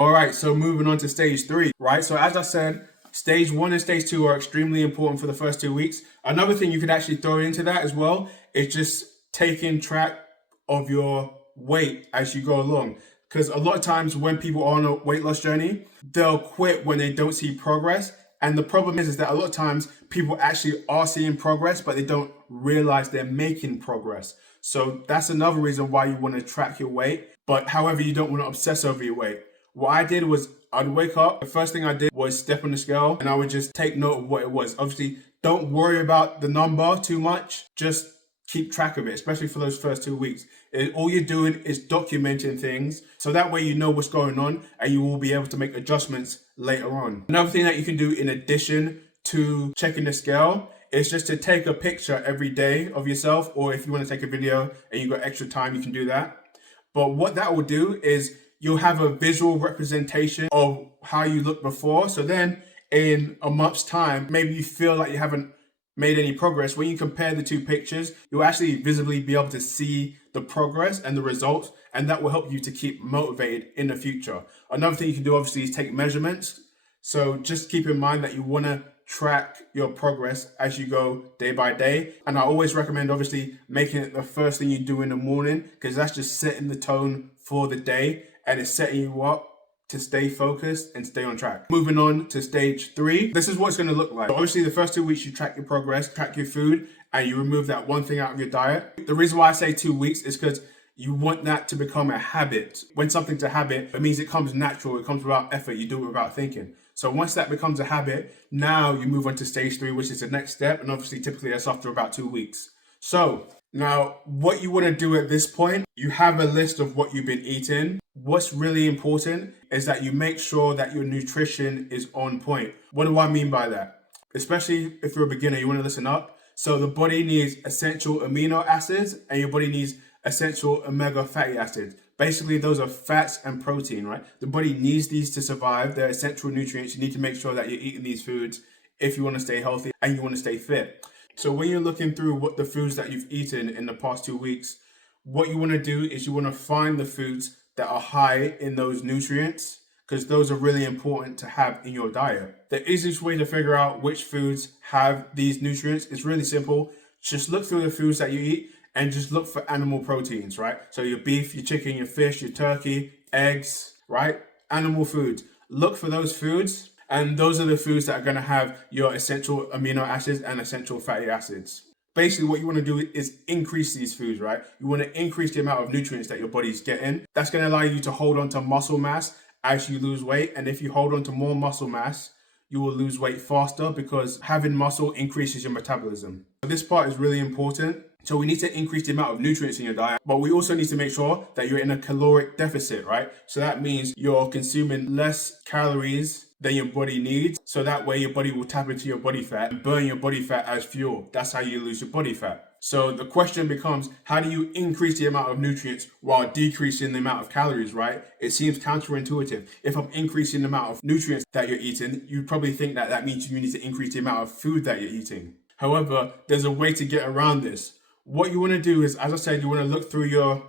All right, so moving on to stage 3, right? So as I said, stage 1 and stage 2 are extremely important for the first 2 weeks. Another thing you could actually throw into that as well is just taking track of your weight as you go along. Because a lot of times when people are on a weight loss journey, they'll quit when they don't see progress. And the problem is that a lot of times people actually are seeing progress, but they don't realize they're making progress. So that's another reason why you want to track your weight. But however, you don't want to obsess over your weight. What I did was I'd wake up. The first thing I did was step on the scale and I would just take note of what it was. Obviously, don't worry about the number too much. Just keep track of it, especially for those first 2 weeks. All you're doing is documenting things. So that way you know what's going on and you will be able to make adjustments later on. Another thing that you can do in addition to checking the scale is just to take a picture every day of yourself, or if you want to take a video and you've got extra time, you can do that. But what that will do is you'll have a visual representation of how you looked before. So then in a month's time, maybe you feel like you haven't made any progress. When you compare the two pictures, you'll actually visibly be able to see the progress and the results, and that will help you to keep motivated in the future. Another thing you can do obviously is take measurements. So just keep in mind that you want to track your progress as you go day by day. And I always recommend obviously making it the first thing you do in the morning, because that's just setting the tone for the day and it's setting you up to stay focused and stay on track. Moving on to stage 3, this is what it's going to look like. So obviously the first 2 weeks you track your progress, track your food, and you remove that one thing out of your diet. The reason why I say 2 weeks is because you want that to become a habit. When something's a habit, it means it comes natural, it comes without effort, you do it without thinking. So once that becomes a habit, now you move on to stage 3, which is the next step. And obviously typically that's after about 2 weeks. So now what you want to do at this point, you have a list of what you've been eating. What's really important is that you make sure that your nutrition is on point. What do I mean by that? Especially if you're a beginner, you want to listen up. So the body needs essential amino acids and your body needs essential omega fatty acids. Basically, those are fats and protein, right? The body needs these to survive. They're essential nutrients. You need to make sure that you're eating these foods if you want to stay healthy and you want to stay fit. So when you're looking through what the foods that you've eaten in the past 2 weeks, what you want to do is you want to find the foods that are high in those nutrients, because those are really important to have in your diet. The easiest way to figure out which foods have these nutrients is really simple. Just look through the foods that you eat and just look for animal proteins, right? So your beef, your chicken, your fish, your turkey, eggs, right? Animal foods. Look for those foods, and those are the foods that are going to have your essential amino acids and essential fatty acids. Basically, what you want to do is increase these foods, right? You want to increase the amount of nutrients that your body's getting. That's going to allow you to hold on to muscle mass as you lose weight. And if you hold on to more muscle mass, you will lose weight faster, because having muscle increases your metabolism. This part is really important. So we need to increase the amount of nutrients in your diet, but we also need to make sure that you're in a caloric deficit, right? So that means you're consuming less calories than your body needs. So that way your body will tap into your body fat and burn your body fat as fuel. That's how you lose your body fat. So the question becomes, how do you increase the amount of nutrients while decreasing the amount of calories, right? It seems counterintuitive. If I'm increasing the amount of nutrients that you're eating, you probably think that that means you need to increase the amount of food that you're eating. However, there's a way to get around this. What you want to do is, as I said, you want to look through your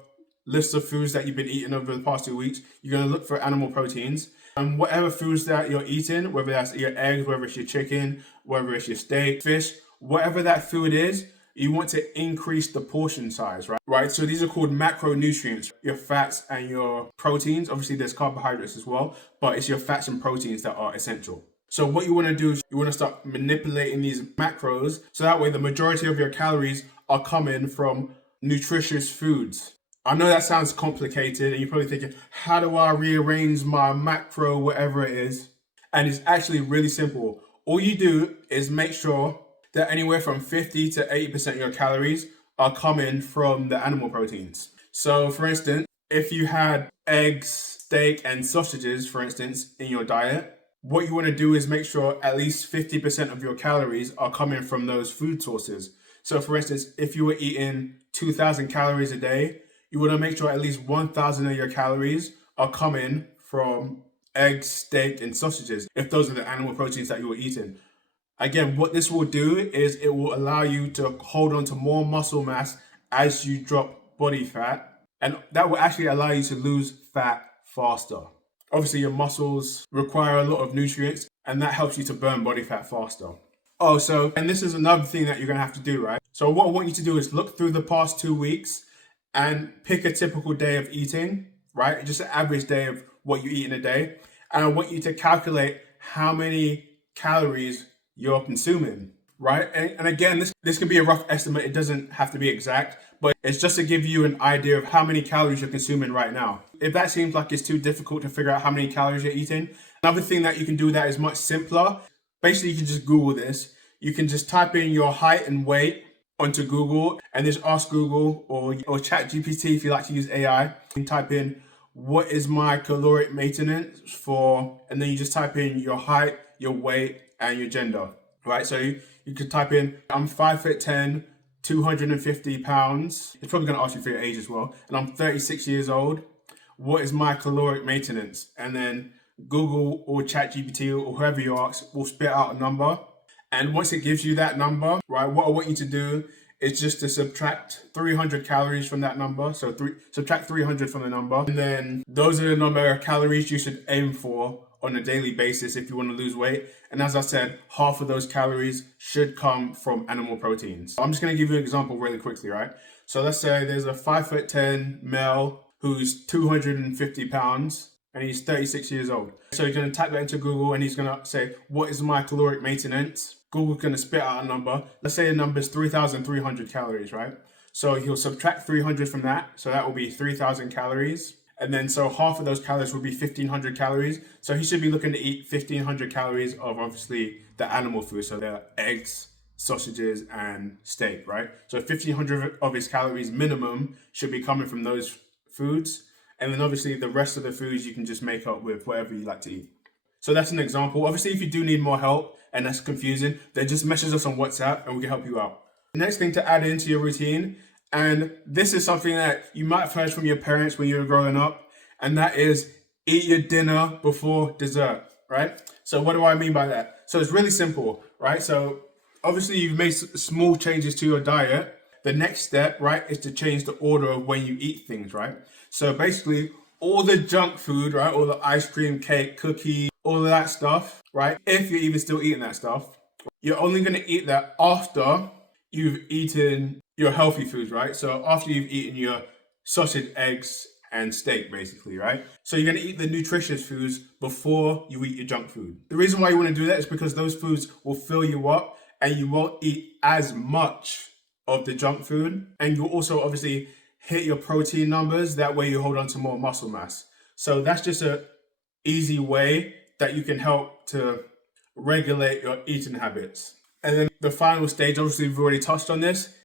list of foods that you've been eating over the past 2 weeks. You're going to look for animal proteins. And whatever foods that you're eating, whether that's your eggs, whether it's your chicken, whether it's your steak, fish, whatever that food is, you want to increase the portion size, right? Right. So these are called macronutrients, your fats and your proteins. Obviously, there's carbohydrates as well, but it's your fats and proteins that are essential. So what you want to do is you want to start manipulating these macros, so that way the majority of your calories are coming from nutritious foods. I know that sounds complicated and you're probably thinking, how do I rearrange my macro, whatever it is? And it's actually really simple. All you do is make sure that anywhere from 50 to 80% of your calories are coming from the animal proteins. So for instance, if you had eggs, steak, and sausages, for instance, in your diet, what you want to do is make sure at least 50% of your calories are coming from those food sources. So for instance, if you were eating 2,000 calories a day, you want to make sure at least 1,000 of your calories are coming from eggs, steak, and sausages, if those are the animal proteins that you were eating. Again, what this will do is it will allow you to hold on to more muscle mass as you drop body fat, and that will actually allow you to lose fat faster. Obviously, your muscles require a lot of nutrients, and that helps you to burn body fat faster. Oh, so, and this is another thing that you're gonna have to do, right? So what I want you to do is look through the past 2 weeks and pick a typical day of eating, right? Just an average day of what you eat in a day. And I want you to calculate how many calories you're consuming, right? And again, this can be a rough estimate. It doesn't have to be exact, but it's just to give you an idea of how many calories you're consuming right now. If that seems like it's too difficult to figure out how many calories you're eating, another thing that you can do that is much simpler. Basically, you can just Google this. You can just type in your height and weight onto Google and just ask Google or ChatGPT if you like to use AI. You can type in, what is my caloric maintenance for, and then you just type in your height, your weight, and your gender, right? So you could type in, I'm 5'10", 250 pounds. It's probably gonna ask you for your age as well. And I'm 36 years old. What is my caloric maintenance? And then Google or ChatGPT or whoever you ask will spit out a number. And once it gives you that number, right, what I want you to do is just to subtract 300 calories from that number. So subtract 300 from the number. And then those are the number of calories you should aim for on a daily basis if you want to lose weight. And as I said, half of those calories should come from animal proteins. I'm just going to give you an example really quickly, right? So let's say there's a 5'10" male who's 250 pounds and he's 36 years old. So you're going to type that into Google and he's going to say, what is my caloric maintenance? Google's going to spit out a number. Let's say the number is 3,300 calories, right? So he'll subtract 300 from that. So that will be 3,000 calories. And then so half of those calories will be 1,500 calories. So he should be looking to eat 1,500 calories of obviously the animal food. So they're eggs, sausages, and steak, right? So 1,500 of his calories minimum should be coming from those foods. And then obviously the rest of the foods you can just make up with whatever you like to eat. So that's an example. Obviously, if you do need more help and that's confusing, then just message us on WhatsApp and we can help you out. The next thing to add into your routine, and this is something that you might have heard from your parents when you were growing up, and that is eat your dinner before dessert, right? So what do I mean by that? So it's really simple, right? So obviously you've made small changes to your diet. The next step, right, is to change the order of when you eat things, right? So basically all the junk food, right, all the ice cream, cake, cookie, all of that stuff, right? If you're even still eating that stuff, you're only going to eat that after you've eaten your healthy foods, right? So after you've eaten your sausage, eggs, and steak, basically, right? So you're going to eat the nutritious foods before you eat your junk food. The reason why you want to do that is because those foods will fill you up and you won't eat as much of the junk food. And you'll also obviously hit your protein numbers. That way you hold on to more muscle mass. So that's just an easy way that you can help to regulate your eating habits. And then the final stage, obviously we've already touched on this,